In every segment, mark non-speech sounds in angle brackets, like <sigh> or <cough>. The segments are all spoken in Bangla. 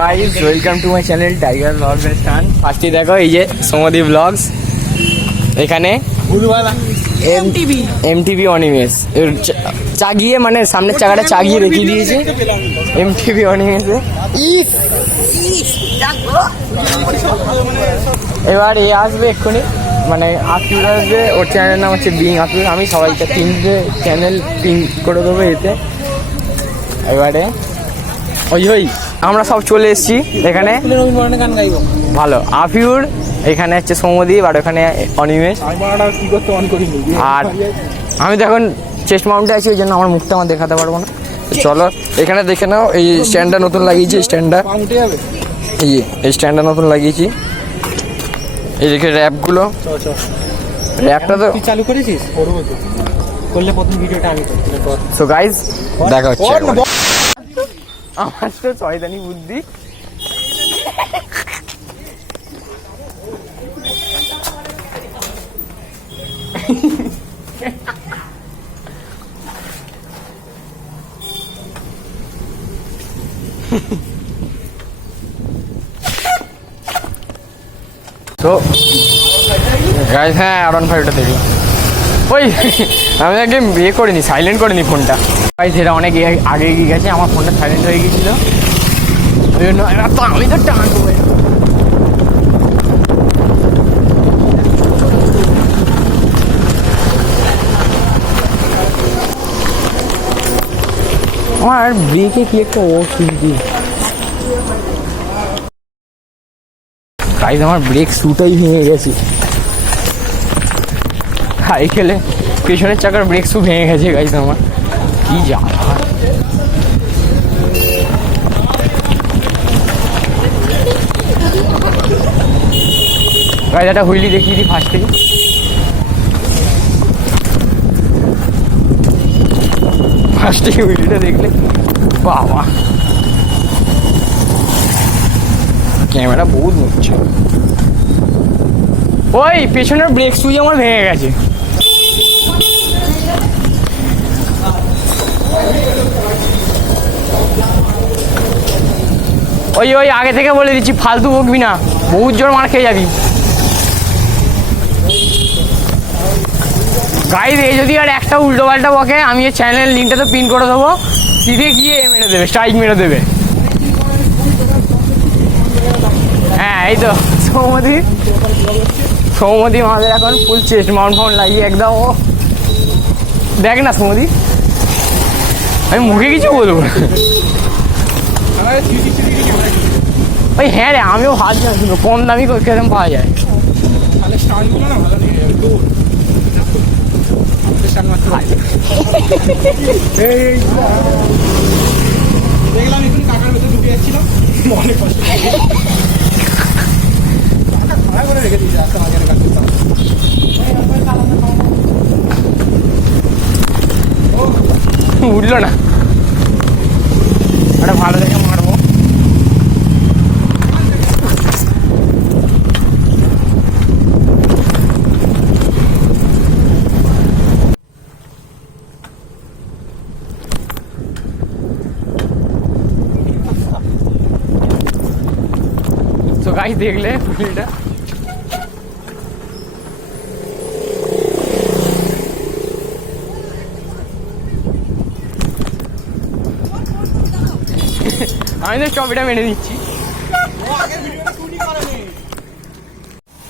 Guys welcome to my channel tiger vlogs and স্টান ফার্স্টে দেখো এই যে সমদি ব্লগস এখানে M TV M TV Animesh চাগিয়ে মানে সামনের চাকাটা চাগিয়ে রেখে দিয়েছে। এম টিভি অনিমেষে এবার এ আসবে এক্ষুনি। মানে আপিউর আসবে ওর চ্যানেলের নাম হচ্ছে বিং আপিউর আমি সবাইকে তিনটে চ্যানেল পিন করে দেবো এতে। এবারে ওই ওই। আমরা সব চলে এসেছি এখানে। ভালো। আফিউর এখানে হচ্ছে সৌমদীপ আর ওখানে অনিমেষ। আমি বানাটা কি করতে অন করিনি আর আমি তো এখন চেস্ট মাউন্টে আছি ওই জন্য আমার মুখটা আমার দেখাতে পারব না। চলো এখানে দেখে নাও এই স্ট্যান্ডটা নতুন লাগিয়েছি স্ট্যান্ডটা। এই এই স্ট্যান্ডটা নতুন লাগিয়েছি। এই দেখে র্যাপগুলো। র্যাপটা তো চালু করেছিস? করলে প্রথম ভিডিওটা আমি সো গাইজ দেখা হচ্ছে কর না, একবার। বল। আমার তো শয়তানি বুদ্ধি। তো গাইজ হ্যাঁ আর ওয়ান ফাইভটা দেখলাম ওই, আমি আগে ইয়ে করিনি সাইলেন্ট করিনি ফোনটা। ভাই, সেটা অনেক আগে এগিয়ে গেছে, আমার ফোনটা সাইলেন্ট হয়ে গিয়েছিল ওই জন্য আমি তো টানবো আমার ব্রেকে কি একটা কিন্তু গাইজ আমার ব্রেক শুটাই ভেঙে গেছে। সাইকেলে পেছনের চাকার ব্রেক ভেঙে গেছে গাইজ আমার। কি গাইজ একটা হুইলি দেখিয়ে দিই ফার্স্ট থেকে। ফার্স্ট থেকে হুইলিটা দেখলে, বাবা। ক্যামেরা বহুত মুখছে ওই, পেছনের ব্রেক সুই আমার ভেঙে গেছে। ওই ওই, আগে থেকে বলে দিচ্ছি, ফালতু বকবি না। বহুত জোর মার খেয়ে যাবি। গাইজ এই যদি আর একটা উল্টো পাল্টা বকে, আমি এই চ্যানেল লিঙ্কটা তো পিন করে দেবো। সিধে গিয়ে এ মেরে দেবে স্ট্রাইক মেরে দেবে। হ্যাঁ এই তো, সৌমদি। সৌমদি আমাদের এখন ফুল চেস্ট মাউন্ট ফাউন্ট লাগিয়ে একদম, ও। দেখ না, সৌমদি। আমি মুখে কিছু বলব না। আমার থ্রি সিক্সটি ডিগ্রি ক্যামেরা ওই হ্যাঁ রে আমিও না শুনো কম দামি করে কেরম পাওয়া যায়? তাহলে স্টানগুলো না ভালো দেখলাম এখন কাকার ভেতরে ঢুকে যাচ্ছিলাম অনেক কষ্ট কাকা খাড়া করে রেখে দিয়েছে আজকে আগে কাজ করতাম। উঠল না একটা ভালো দেখে মারবো তো গাই দেখলে ফুলটা আমি তো টপিটা মেনে দিচ্ছি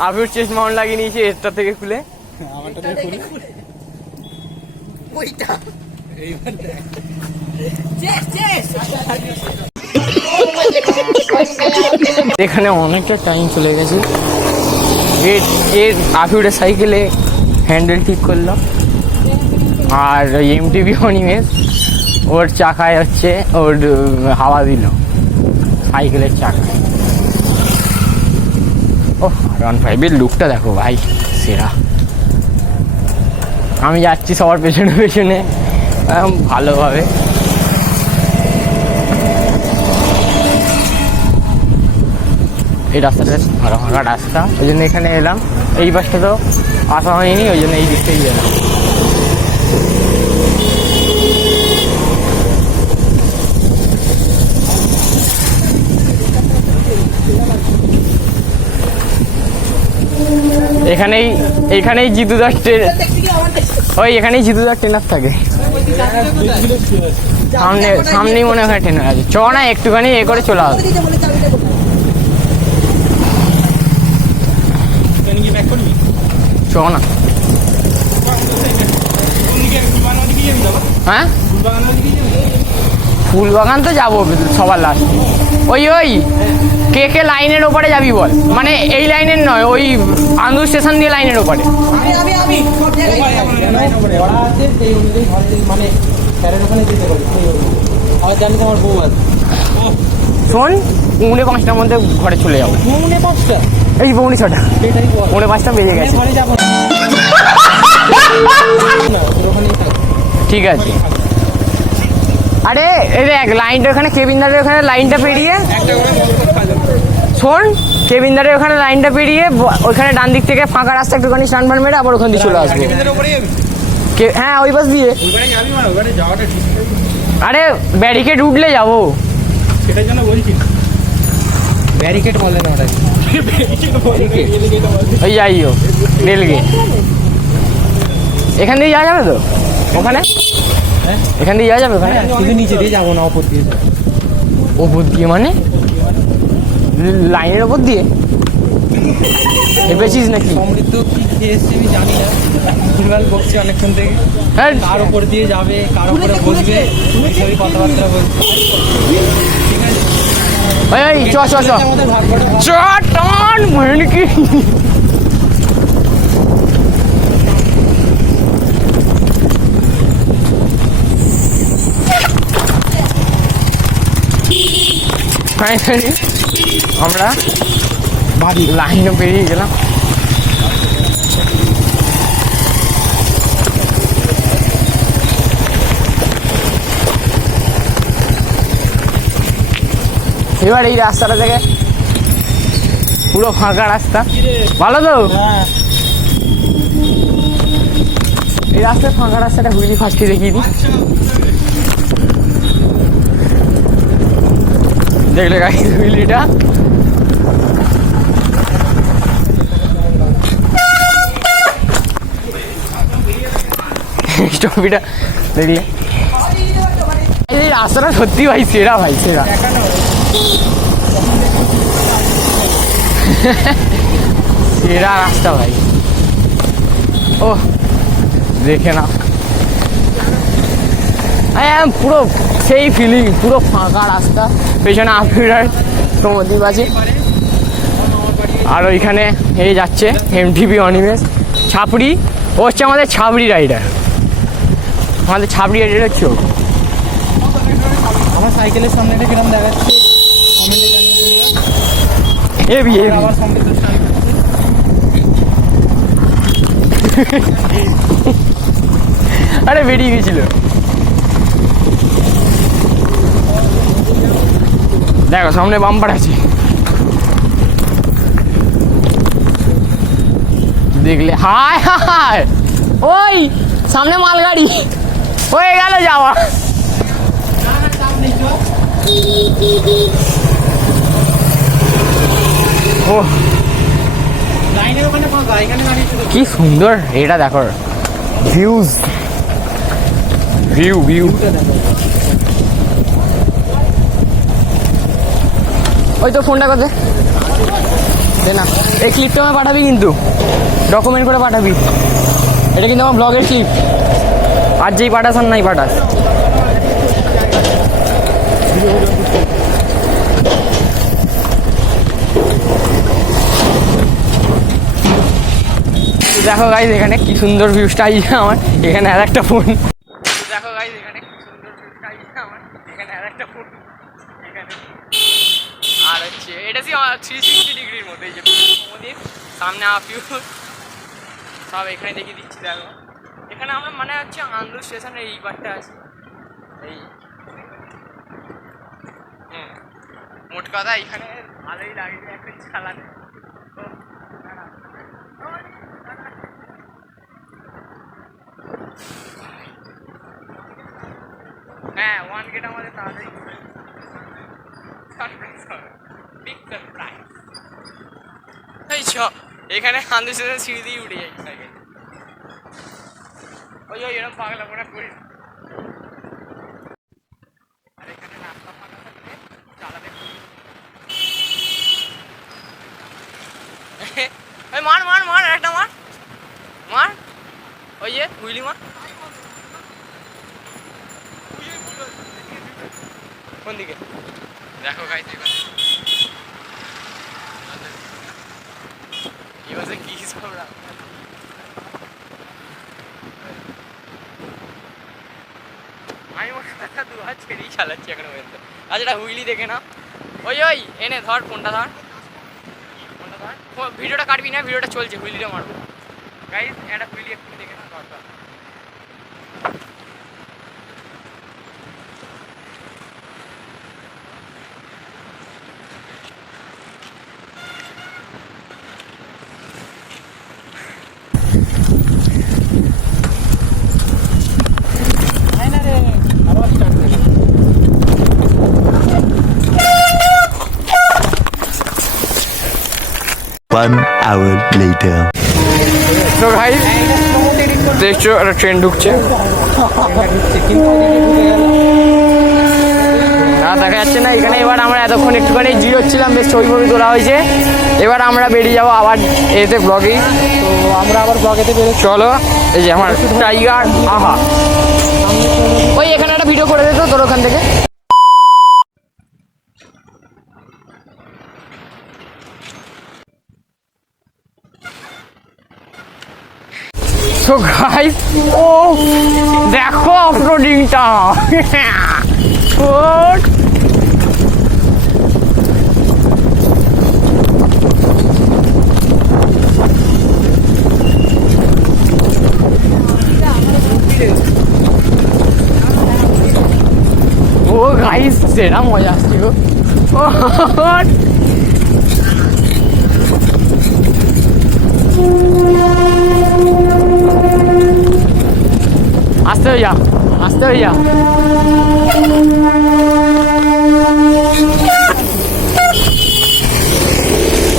আবির চেস্ট মাউন্ট লাগিয়ে নিয়েছি এরটা থেকে খুলে খুলি এইবার এখানে অনেকটা টাইম চলে গেছে। এর এর আফিউরের সাইকেলে হ্যান্ডেল ঠিক করল আর এমটিভি অনিমেষ, ওর চাকায় হচ্ছে, ওর, হাওয়া দিল। সাইকেলের চাকায়। ও ওয়ান ফাইভের লুকটা দেখো ভাই, সেরা। আমি যাচ্ছি সবার পেছনে পেছনে। ভালোভাবে। এই রাস্তাটা ভালো ভাঙা রাস্তা। ওই জন্য এখানে এলাম। এই বাসটা তো আসা হয়নি ওই জন্য এই দিকটাই এলাম। এখানেই এখানেই জিতু দাস ট্রেন ওই এখানেই জিতু দাস ট্রেনার থাকে। সামনে সামনেই মনে হয় ট্রেনার আছে। চ না একটুখানি এ করে চলে আসবে চ না। হ্যাঁ? ফুলবাগান তো যাব সবার লাস্ট ওই ওই কে কে লাইনের ওপারে যাবি বল? মানে এই লাইনের নয় ওই আন্দুর স্টেশন দিয়ে লাইনের ওপারে। মানে শোন পৌনে পাঁচটার মধ্যে ঘরে চলে যাব। মনে পাঁচটা? এই পৌনে ছটা। পৌনে পাঁচটা বেজে গেছে। ঠিক আছে। আরে এই দেখ লাইনটা ওখানে কেবিনদারের ওখানে লাইনটা পেরিয়ে শোন কেবিনদারের ওখানে লাইনটা পেরিয়ে ওখানে ডান দিক থেকে ফাঁকা রাস্তা একটুখানি স্টান ফান মেরে আবার ওখান দিয়ে চলে আসব। হ্যাঁ ওই পাশ দিয়ে। মানে? আরে ব্যারিকেড উঠলে যাব। সেটার জন্য বলছি। ব্যারিকেড বলে না ওটা ওই যাই হোক রেল গেট এখান দিয়ে যাওয়া যাবে তো? ওখানে? হ্যাঁ? এখান দিয়ে যাওয়া যাবে ওখানে? শুধু নিচে দিয়ে যাব না ওপর দিয়ে। ওপর দিয়ে মানে? লাইনের ওপর দিয়ে? ভেবেছিস নাকি? সমৃদ্ধ কি খেয়ে আমি জানি না। ভুলভাল বকছি অনেকক্ষণ থেকে। হ্যাঁ। কার ওপর দিয়ে যাবে কার ওপরে বসবে কথাবার্তা বলছে। ওই চ চ চ। চ টান মানে ফাইনালি আমরা বাড়ি। লাইনে বেরিয়ে গেলাম। এবার এই রাস্তাটা থেকে পুরো ফাঁকা রাস্তা। ভালো তো? এই রাস্তায় ফাঁকা রাস্তাটা হুইলি ফার্স্টে দেখিয়ে দিই। দেখলে গাড়ি হুইলিটা টপিটা দেখলে। এই রাস্তাটা সত্যি ভাই, সেরা ভাই, সেরা। সেরা রাস্তা ভাই। ও দেখে না পুরো সেই ফিলিং পুরো ফাঁকা রাস্তা। পেছনে আফ্রিকার সমদ্বীপ আছে। আর ওইখানে এই যাচ্ছে এমটিভি অনিমেষ ছাপড়ি, ও হচ্ছে আমাদের ছাবড়ি রাইডার আমাদের ছাবড়ি রাইডার হচ্ছে। আমার সাইকেলের সামনেটা কিরম দেখাচ্ছে। হেভি হেভি <laughs> আরে বেরিয়ে গেছিল। দেখো সামনে বাম্পার আছে। দেখলে হায় হায়। ওই সামনে মালগাড়ি। হয়ে গেল যাওয়া। ও কি সুন্দর এটা দেখো। ভিউজ ভিউ ভিউ ওই তো ফোনটা কথা দে না। এই ক্লিপটা আমায় পাঠাবি কিন্তু। ডকুমেন্ট করে পাঠাবি। এটা কিন্তু আমার ব্লগের ক্লিপ আর যেই পাঠাস আর নাই পাঠাস। দেখো গাইজ এখানে কি সুন্দর ভিউজটা আইছে আমার। এখানে আর একটা ফোন দেখো গাইজ এখানে কি সুন্দর ভিউজটা আইছে আমার। এখানে আর একটা ফোন এখানে আর হচ্ছে, এটা সি থ্রি সিক্সটি ডিগ্রির মতো এই যে মোদির সামনে আপিউ সব এখানে দেখিয়ে দিচ্ছি, দেখো। এখানে আমরা মানে হচ্ছে আন্দুর স্টেশনের এই পারটা আছি। এই মোট কথা এখানে ভালোই লাগে একটা চালাতে তো, দাঁড়া। গেট আমাদের তাড়াতাড়ি সারপ্রাইজ হবে। বিগ সারপ্রাইজ এই চ এখানে আন্দু সাথে সিঁড়ি দিয়ে উঠে যাই সাইকেল ওই ওই এরকম পাগলা মোড়া করিস মার মার মার একটা মার। মার। ওই যে বুঝলি মার। কোন দিকে? দেখো গাইস এবার এবার কি সব আমি ওর কথা দু হাত ছেড়েই চালাচ্ছি এখন পর্যন্ত। আচ্ছা এটা হুইলি দেখে না ওই ওই, এনে ধর, ফোনটা ধর। ফোনটা ধর। ভিডিওটা কাটবি না, ভিডিওটা চলছে, হুইলিটা মারবো। গাইস একটা হুইলি একটু দেখে না ধর। One hour later. তো গাইস দেখছ একটা ট্রেন ঢুকছে। না দেখা যাচ্ছে না এখানে এবার আমরা এতক্ষণ একটুখানি জিরোচ্ছিলাম বেশ ছবি ফবি তোলা হয়েছে। এবার আমরা বেরিয়ে যাব আবার এতে ব্লগেই তো আমরা আবার ব্লগেতে বেরোচ্ছি। চলো এই যে আমার টাইগার আহা ওই এখানে একটা ভিডিও করে দিত তোর ওখান থেকে। তো গাইস ও দেখো অফরোডিংটা ও গাইস সেরা মজা আসছে গো। ও আসতে হইয়া আসতে হইয়া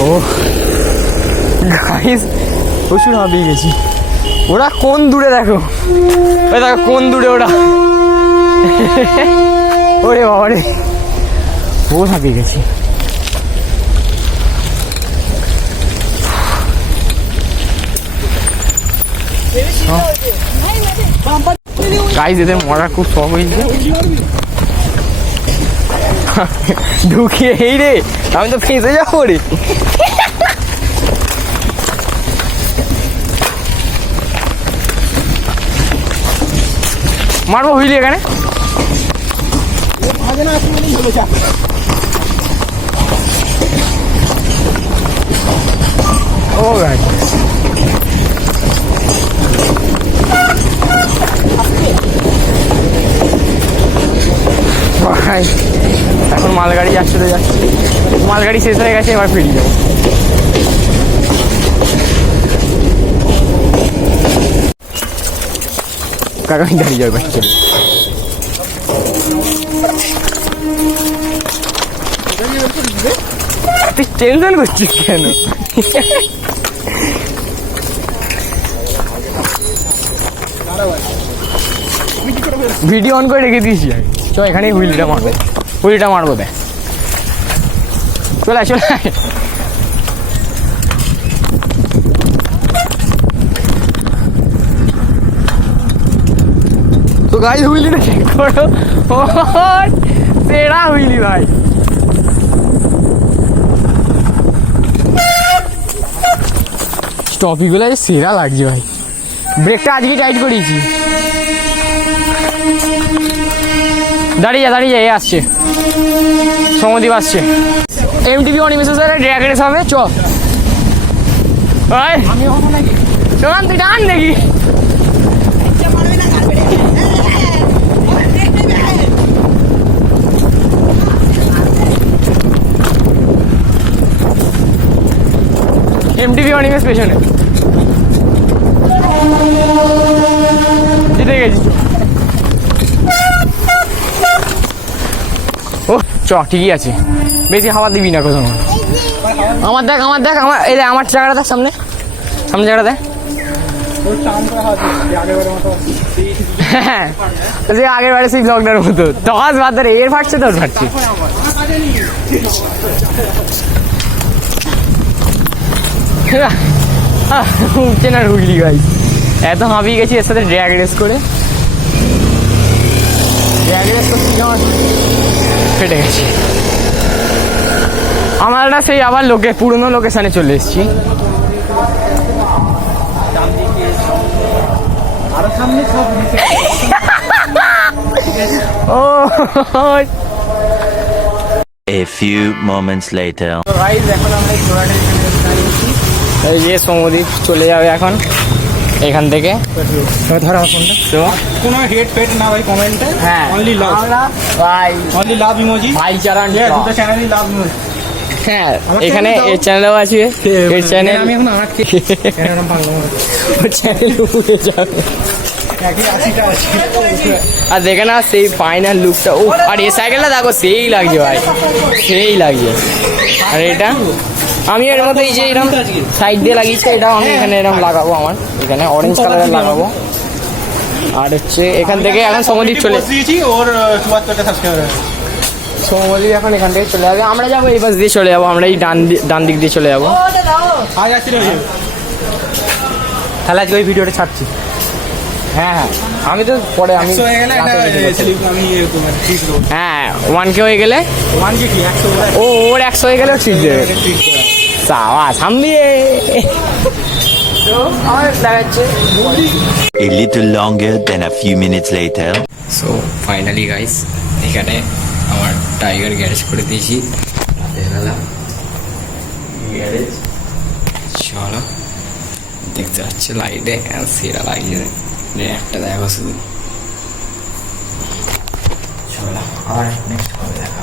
ও গাইস প্রচুর হাঁপিয়ে গেছি। ওরা কোন দূরে দেখো? ওই দেখো, কোন দূরে ওরা? ওরে বাবা রে। ও হাঁপিয়ে গেছি। গাইজ এদের মরার খুব শখ হয়েছে। ঢুকিয়ে এই রে, আমি তো ফেঁসে যাব রে। মারবো হুইলি এখানে? ও গাই এখন মালগাড়ি যাচ্ছে তো যাচ্ছে। মালগাড়ি শেষ হয়ে গেছে, এবার ফিরে যাব। কাকা দাঁড়িয়ে যাবে চলো তুই টেনশন করছিস কেন? ভিডিও অন করে রেখে দিয়েছি আমি। চ এখানেই হুইলটা মারবে। হুইলটা মারবো দেখ। চলে আয়, চলে আয়। তো গাই হুইলিটা চেক করো। সেরা হুইলি ভাই। স্টপিগুলো সেরা লাগছে ভাই। ব্রেকটা আজকে টাইট করিয়েছি দাঁড়িয়ে যা দাঁড়িয়ে যা, এ আসছে। সমদীপ আসছে। এমটিভি অনিমেষে স্যার ড্র্যাগ রেস হবে, চ। শোনান তুই টান দেখি। এমটিভি অনিমেষ পেছনে গেছি। ও চ ঠিকই আছে। বেশি হাওয়া দিবি না কোথাও আমার দেখ আমার দেখ আমার এই আমার চাকাটা দেখ সামনে। সামনে জায়গাটা দেখ। হ্যাঁ আগের বারে সেই ব্লগটার মতো। দশ বাদ ধরে এর ফাটছে তোর ফাটছে। আহ, উঠছে না ঢুকলি ভাই এত হাঁপিয়ে গেছি এর সাথে ড্র্যাগ রেস করে। ড্র্যাগ রেস করতে কেমন ফেটে গেছি। আমরা না সেই আবার লোকে পুরনো লোকেশনে চলে এসেছি। <laughs> ও A few moments later. এই যে সমুদ্র চলে যাবে এখন। এখান থেকে। ধরা ফোনটা। তো? কোনো হেড ফেড না ভাই কমেন্টে হ্যাঁ। অনলি লাভ ভাই অনলি লাভ ইমোজি ভাইচারা দুটো চ্যানেলই লাভ ইমোজি হ্যাঁ এখানে চ্যানেলও আছে এর চ্যানেল আমি এখন আটকে চ্যানেলটা বাংলা চ্যানেল যাবে। আছে। আর দেখে না সেই ফাইনাল লুকটা ও আর এই সাইকেলটা দেখো সেই লাগছে ভাই। সেই লাগছে। আর এটা? আমি এর মধ্যে এই যে এরকম সাইড দিয়ে লাগিয়েছি এটাও আমি এখানে এরকম লাগাবো আমার। এখানে অরেঞ্জ কালারের লাগাবো। আর হচ্ছে এখান থেকে এখন সমদ্বীপ চলে ওর চুয়াত্তরটা সাবস্ক্রাইবার সমদ্বীপ এখন এখান থেকে চলে যাবে আমরা যাব এই পাশ দিয়ে চলে যাব আমরা এই ডান ডান দিক দিয়ে চলে যাব। তাহলে আজকে ওই ভিডিওটা ছাড়ছি। হ্যাঁ হ্যাঁ। আমি তো পরে আমি হয়ে হ্যাঁ ওয়ান কে হয়ে গেলে ওয়ান কে কি? একশো ও ওর একশো হয়ে গেলে ঠিক দেবে। করা সাওয়া সামনে তো আমার A little longer than a few minutes later. So finally guys এখানে আমার টাইগার গ্যারেজ করে দিয়েছি। রাতের বেলা। গ্যারেজ চলো দেখতে পাচ্ছি লাইটে সেরা লাগিয়ে একটা দেখো শুধু চলো আবার নেক্সট কবে দেখা।